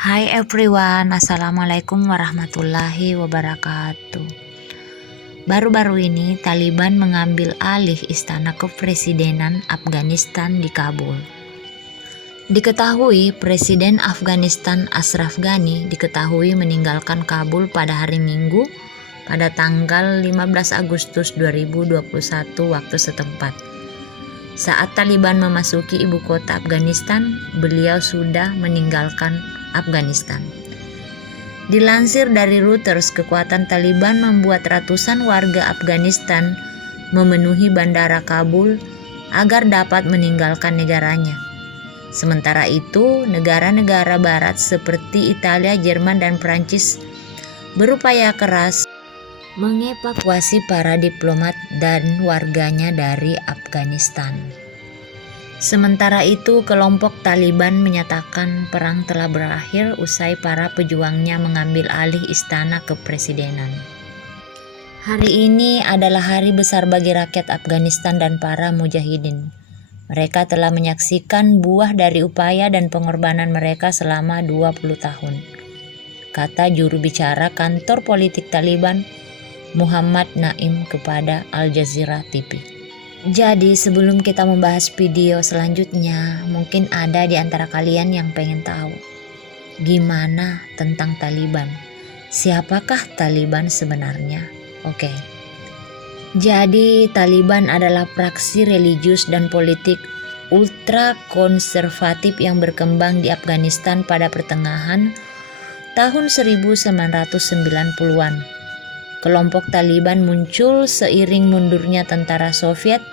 Hai everyone, Assalamualaikum warahmatullahi wabarakatuh. Baru-baru ini Taliban mengambil alih istana kepresidenan Afghanistan di Kabul. Diketahui Presiden Afghanistan Ashraf Ghani diketahui meninggalkan Kabul pada hari Minggu pada tanggal 15 Agustus 2021 waktu setempat. Saat Taliban memasuki ibu kota Afghanistan, beliau sudah meninggalkan Afghanistan. Dilansir dari Reuters, kekuatan Taliban membuat ratusan warga Afghanistan memenuhi bandara Kabul agar dapat meninggalkan negaranya. Sementara itu, negara-negara barat seperti Italia, Jerman, dan Prancis berupaya keras mengevakuasi para diplomat dan warganya dari Afghanistan. Sementara itu, kelompok Taliban menyatakan perang telah berakhir usai para pejuangnya mengambil alih istana kepresidenan. Hari ini adalah hari besar bagi rakyat Afghanistan dan para mujahidin. Mereka telah menyaksikan buah dari upaya dan pengorbanan mereka selama 20 tahun, kata juru bicara kantor politik Taliban Muhammad Naim kepada Al Jazeera TV. Jadi sebelum kita membahas video selanjutnya, mungkin ada di antara kalian yang pengen tahu gimana tentang Taliban. Siapakah Taliban sebenarnya? Oke. Jadi Taliban adalah fraksi religius dan politik ultra konservatif yang berkembang di Afghanistan pada pertengahan tahun 1990-an. Kelompok Taliban muncul seiring mundurnya tentara Soviet,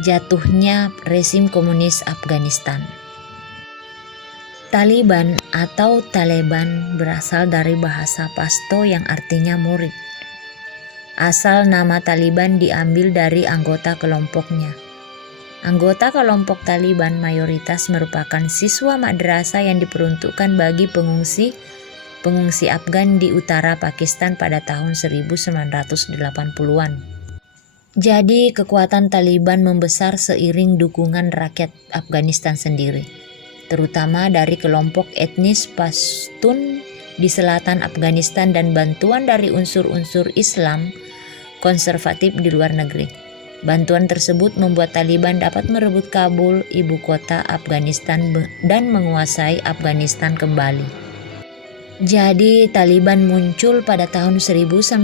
jatuhnya rezim komunis Afghanistan. Taliban atau Taliban berasal dari bahasa Pashto yang artinya murid. Asal nama Taliban diambil dari anggota kelompoknya. Anggota kelompok Taliban mayoritas merupakan siswa madrasah yang diperuntukkan bagi pengungsi Afgan di utara Pakistan pada tahun 1980-an. Jadi kekuatan Taliban membesar seiring dukungan rakyat Afghanistan sendiri, terutama dari kelompok etnis Pashtun di selatan Afghanistan dan bantuan dari unsur-unsur Islam konservatif di luar negeri. Bantuan tersebut membuat Taliban dapat merebut Kabul, ibu kota Afghanistan, dan menguasai Afghanistan kembali. Jadi Taliban muncul pada tahun 1994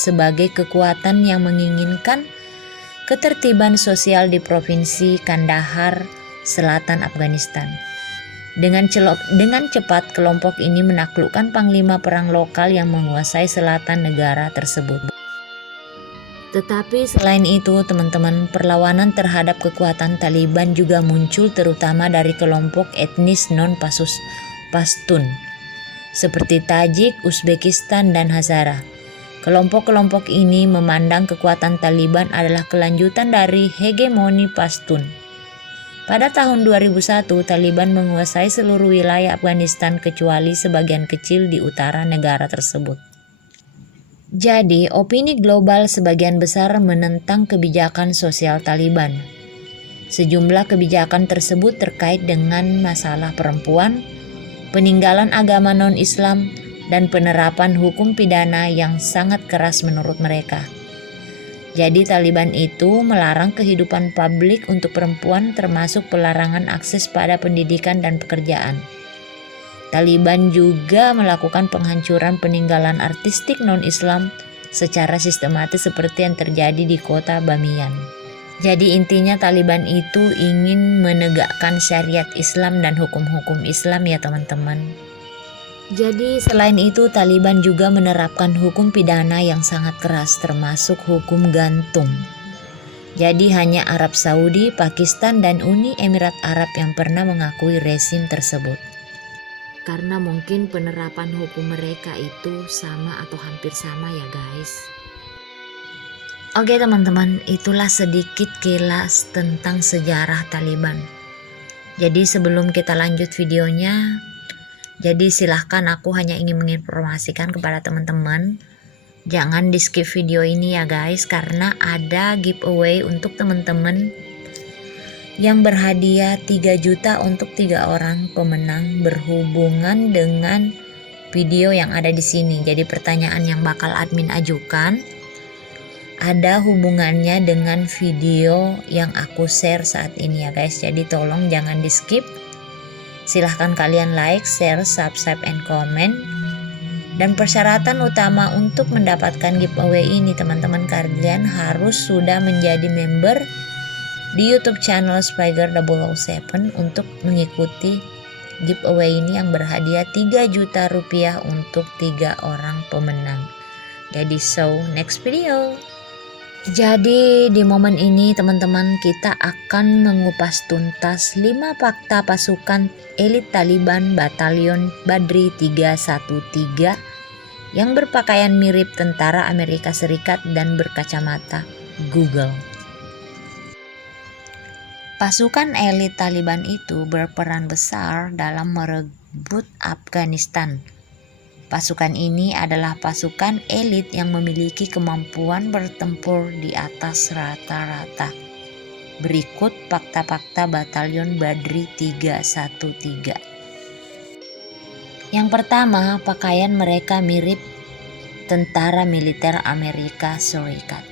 sebagai kekuatan yang menginginkan ketertiban sosial di provinsi Kandahar, selatan Afghanistan. Dengan cepat kelompok ini menaklukkan panglima perang lokal yang menguasai selatan negara tersebut. Tetapi selain itu, teman-teman, perlawanan terhadap kekuatan Taliban juga muncul terutama dari kelompok etnis non-Pashtun seperti Tajik, Uzbekistan, dan Hazara. Kelompok-kelompok ini memandang kekuatan Taliban adalah kelanjutan dari hegemoni Pashtun. Pada tahun 2001, Taliban menguasai seluruh wilayah Afghanistan kecuali sebagian kecil di utara negara tersebut. Jadi, opini global sebagian besar menentang kebijakan sosial Taliban. Sejumlah kebijakan tersebut terkait dengan masalah perempuan, peninggalan agama non-Islam, dan penerapan hukum pidana yang sangat keras menurut mereka. Jadi Taliban itu melarang kehidupan publik untuk perempuan, termasuk pelarangan akses pada pendidikan dan pekerjaan. Taliban juga melakukan penghancuran peninggalan artistik non-Islam secara sistematis seperti yang terjadi di kota Bamiyan. Jadi intinya Taliban itu ingin menegakkan syariat Islam dan hukum-hukum Islam ya teman-teman. Jadi selain itu Taliban juga menerapkan hukum pidana yang sangat keras termasuk hukum gantung. Jadi hanya Arab Saudi, Pakistan, dan Uni Emirat Arab yang pernah mengakui rezim tersebut. Karena mungkin penerapan hukum mereka itu sama atau hampir sama ya guys. Oke teman-teman, itulah sedikit kilas tentang sejarah Taliban. Jadi sebelum kita lanjut videonya, jadi silahkan aku hanya ingin menginformasikan kepada teman-teman, jangan di skip video ini ya guys, karena ada giveaway untuk teman-teman yang berhadiah 3 juta untuk 3 orang pemenang berhubungan dengan video yang ada di sini. Jadi pertanyaan yang bakal admin ajukan ada hubungannya dengan video yang aku share saat ini ya guys. Jadi tolong jangan di skip. Silahkan kalian like, share, subscribe, and comment. Dan persyaratan utama untuk mendapatkan giveaway ini teman-teman, kalian harus sudah menjadi member di YouTube channel Spiger 007 untuk mengikuti giveaway ini yang berhadiah 3 juta rupiah untuk 3 orang pemenang. Jadi next video. Jadi di momen ini teman-teman, kita akan mengupas tuntas 5 fakta pasukan elit Taliban Batalion Badri 313 yang berpakaian mirip tentara Amerika Serikat dan berkacamata Google. Pasukan elit Taliban itu berperan besar dalam merebut Afghanistan. Pasukan ini adalah pasukan elit yang memiliki kemampuan bertempur di atas rata-rata. Berikut fakta-fakta Batalion Badri 313. Yang pertama, pakaian mereka mirip tentara militer Amerika Serikat.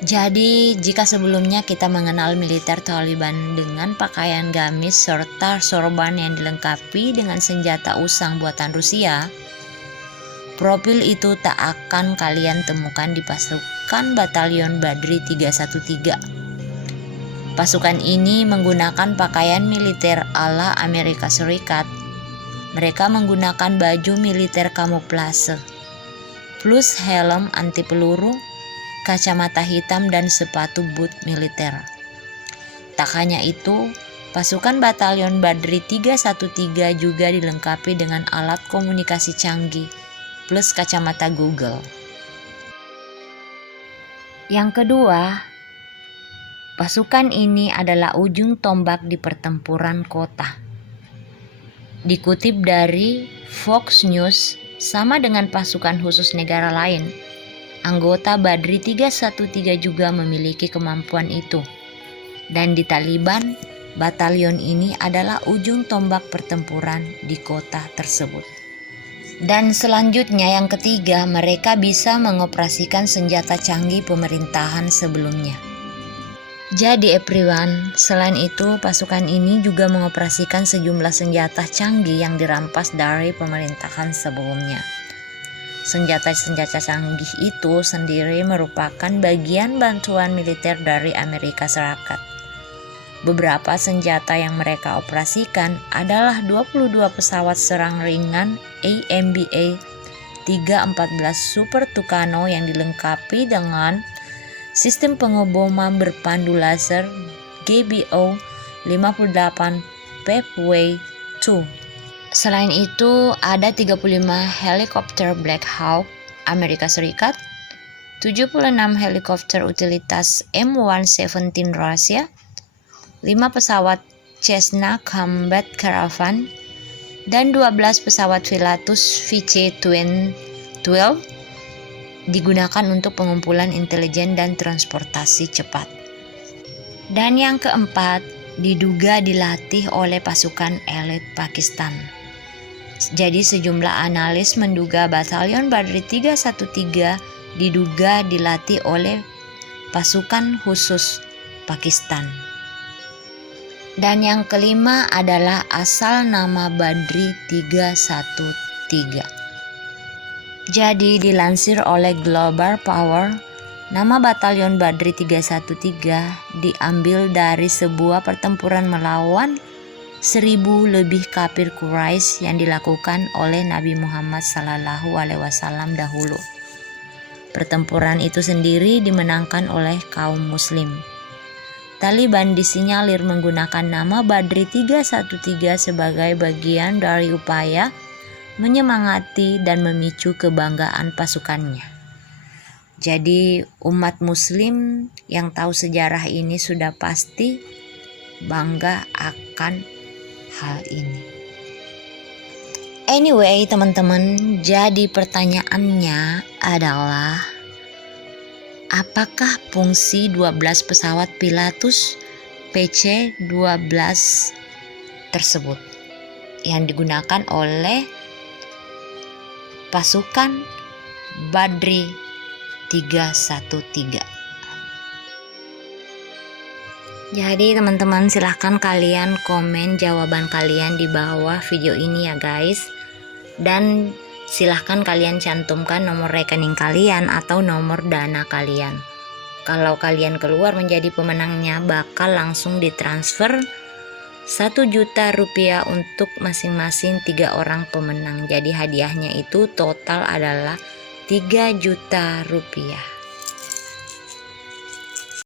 Jadi, jika sebelumnya kita mengenal militer Taliban dengan pakaian gamis serta sorban yang dilengkapi dengan senjata usang buatan Rusia, profil itu tak akan kalian temukan di pasukan Batalion Badri 313. Pasukan ini menggunakan pakaian militer ala Amerika Serikat. Mereka menggunakan baju militer kamuflase, plus helm anti peluru, kacamata hitam, dan sepatu boot militer. Tak hanya itu, pasukan Batalion Badri 313 juga dilengkapi dengan alat komunikasi canggih plus kacamata Google. Yang kedua, pasukan ini adalah ujung tombak di pertempuran kota. Dikutip dari Fox News, sama dengan pasukan khusus negara lain, anggota Badri 313 juga memiliki kemampuan itu. Dan di Taliban, batalion ini adalah ujung tombak pertempuran di kota tersebut. Dan selanjutnya yang ketiga, mereka bisa mengoperasikan senjata canggih pemerintahan sebelumnya. Jadi everyone, selain itu pasukan ini juga mengoperasikan sejumlah senjata canggih yang dirampas dari pemerintahan sebelumnya. Senjata-senjata canggih itu sendiri merupakan bagian bantuan militer dari Amerika Serikat. Beberapa senjata yang mereka operasikan adalah 22 pesawat serang ringan AMBA 314 Super Tucano yang dilengkapi dengan sistem pengeboman berpandu laser GBO 58 Paveway 2. Selain itu, ada 35 helikopter Black Hawk Amerika Serikat, 76 helikopter utilitas M117 Rusia, 5 pesawat Cessna Combat Caravan, dan 12 pesawat Pilatus VC-12 digunakan untuk pengumpulan intelijen dan transportasi cepat. Dan yang keempat, diduga dilatih oleh pasukan elit Pakistan. Jadi sejumlah analis menduga Batalion Badri 313 diduga dilatih oleh pasukan khusus Pakistan. Dan yang kelima adalah asal nama Badri 313. Jadi dilansir oleh Global Power, nama Batalion Badri 313 diambil dari sebuah pertempuran melawan 1000 lebih kafir Quraisy yang dilakukan oleh Nabi Muhammad SAW dahulu. Pertempuran itu sendiri dimenangkan oleh kaum muslim. Taliban disinyalir menggunakan nama Badri 313 sebagai bagian dari upaya menyemangati dan memicu kebanggaan pasukannya. Jadi umat muslim yang tahu sejarah ini sudah pasti bangga akan hal ini. Anyway teman-teman, jadi pertanyaannya adalah apakah fungsi 12 pesawat Pilatus PC 12 tersebut yang digunakan oleh pasukan Badri 313. Jadi teman-teman, silahkan kalian komen jawaban kalian di bawah video ini ya guys. Dan silahkan kalian cantumkan nomor rekening kalian atau nomor dana kalian. Kalau kalian keluar menjadi pemenangnya, bakal langsung ditransfer 1 juta rupiah untuk masing-masing 3 orang pemenang. Jadi hadiahnya itu total adalah 3 juta rupiah.